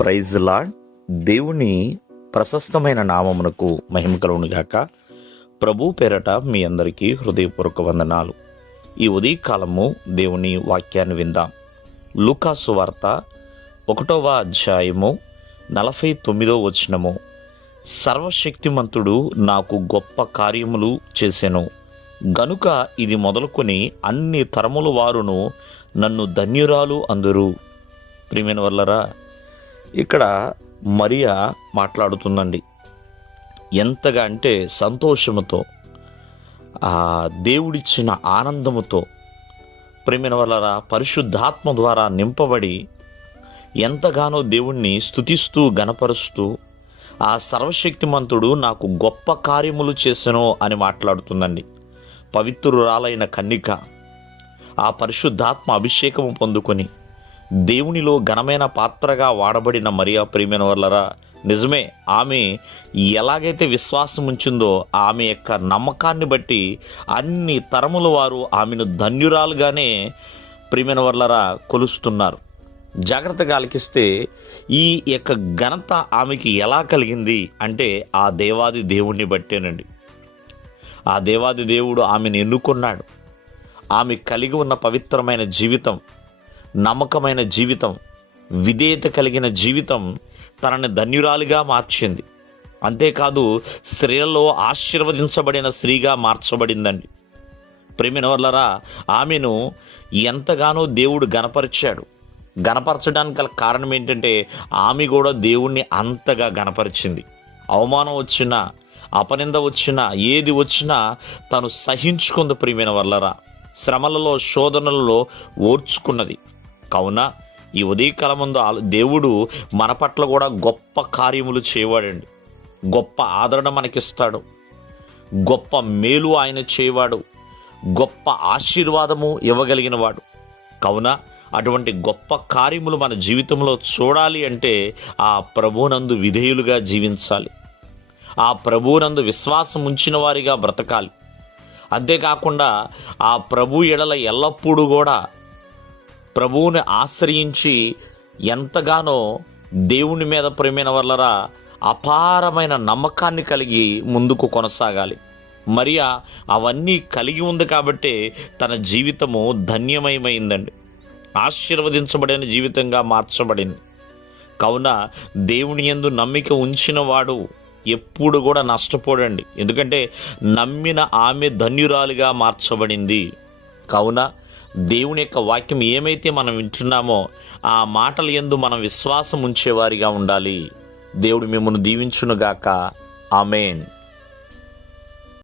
Praise lord దేవుని ప్రశస్తమైన నామమునకు మహిమ కలుగును గాక. ప్రభు పేరట మీ అందరికీ హృదయపూర్వక వందనాలు. ఈ ఉదయకాలము దేవుని వాక్యాన్ని విందాం. లూకాసు వార్త ఒకటవ అధ్యాయము నలభై తొమ్మిదో వచనము. సర్వశక్తిమంతుడు నాకు గొప్ప కార్యములు చేసెను. గనుక ఇది మొదలుకొని అన్ని తరముల వారును నన్ను ధన్యురాలు అందరూ. ప్రియమైన వల్లరా ఇక్కడ మరియా మాట్లాడుతుందండి. ఎంతగా అంటే సంతోషముతో ఆ దేవుడిచ్చిన ఆనందముతో ప్రేమిన వలన పరిశుద్ధాత్మ ద్వారా నింపబడి ఎంతగానో దేవుణ్ణి స్తుతిస్తూ గనపరుస్తూ ఆ సర్వశక్తిమంతుడు నాకు గొప్ప కార్యములు చేసెనో అని మాట్లాడుతుందండి. పవిత్రురాలైన కన్నిక ఆ పరిశుద్ధాత్మ అభిషేకము పొందుకొని దేవునిలో ఘనమైన పాత్రగా వాడబడిన మరియా ప్రియమైన వల్లరా నిజమే ఆమె ఎలాగైతే విశ్వాసం ఉంచిందో ఆమె యొక్క నమ్మకాన్ని బట్టి అన్ని తరముల వారు ఆమెను ధన్యురాలుగానే ప్రియమైన వల్లరా కొలుస్తున్నారు. జాగ్రత్తగా ఆలకిస్తే ఈ యొక్క ఘనత ఆమెకి ఎలా కలిగింది అంటే ఆ దేవాది దేవుణ్ణి బట్టేనండి. ఆ దేవాది దేవుడు ఆమెను ఎన్నుకున్నాడు. ఆమె కలిగి ఉన్న పవిత్రమైన జీవితం నమ్మకమైన జీవితం విధేయత కలిగిన జీవితం తనని ధన్యురాలిగా మార్చింది. అంతేకాదు స్త్రీలలో ఆశీర్వదించబడిన స్త్రీగా మార్చబడిందండి. ప్రేమినవర్లరా ఆమెను ఎంతగానో దేవుడు గనపరిచాడు గనపరచడానికి గల కారణం ఏంటంటే ఆమె కూడా దేవుణ్ణి అంతగా గనపరిచింది అవమానం వచ్చినా అపనింద వచ్చినా ఏది వచ్చినా తను సహించుకుంది ప్రియమైన వల్లరా శ్రమలలో శోధనలలో ఓర్చుకున్నది. కావున ఈ ఉదయకాలమందు ముందు దేవుడు మన పట్ల కూడా గొప్ప కార్యములు చేయవాడండి. గొప్ప ఆదరణ మనకిస్తాడు. గొప్ప మేలు ఆయన చేయవాడు. గొప్ప ఆశీర్వాదము ఇవ్వగలిగిన వాడు కావున అటువంటి గొప్ప కార్యములు మన జీవితంలో చూడాలి అంటే ఆ ప్రభునందు విధేయులుగా జీవించాలి. ఆ ప్రభువునందు విశ్వాసం ఉంచిన వారిగా బ్రతకాలి. అంతేకాకుండా ఆ ప్రభు ఎడల ఎల్లప్పుడూ కూడా ప్రభువుని ఆశ్రయించి ఎంతగానో దేవుని మీద ప్రేమైన వల్లరా అపారమైన నమ్మకాన్ని కలిగి ముందుకు కొనసాగాలి. మరియా అవన్నీ కలిగి ఉంది కాబట్టే తన జీవితము ధన్యమయమైందండి. ఆశీర్వదించబడిన జీవితంగా మార్చబడింది. కావున దేవుని యందు నమ్మిక ఉంచిన వాడు ఎప్పుడు కూడా నష్టపోడండి. ఎందుకంటే నమ్మిన ఆమె ధన్యురాలుగా మార్చబడింది. కావున దేవుని యొక్క వాక్యం ఏమైతే మనం వింటున్నామో ఆ మాటల ఎందు మనం విశ్వాసం ఉంచేవారిగా ఉండాలి. దేవుడు మిమ్మల్ని దీవించునుగాక. ఆమెన్.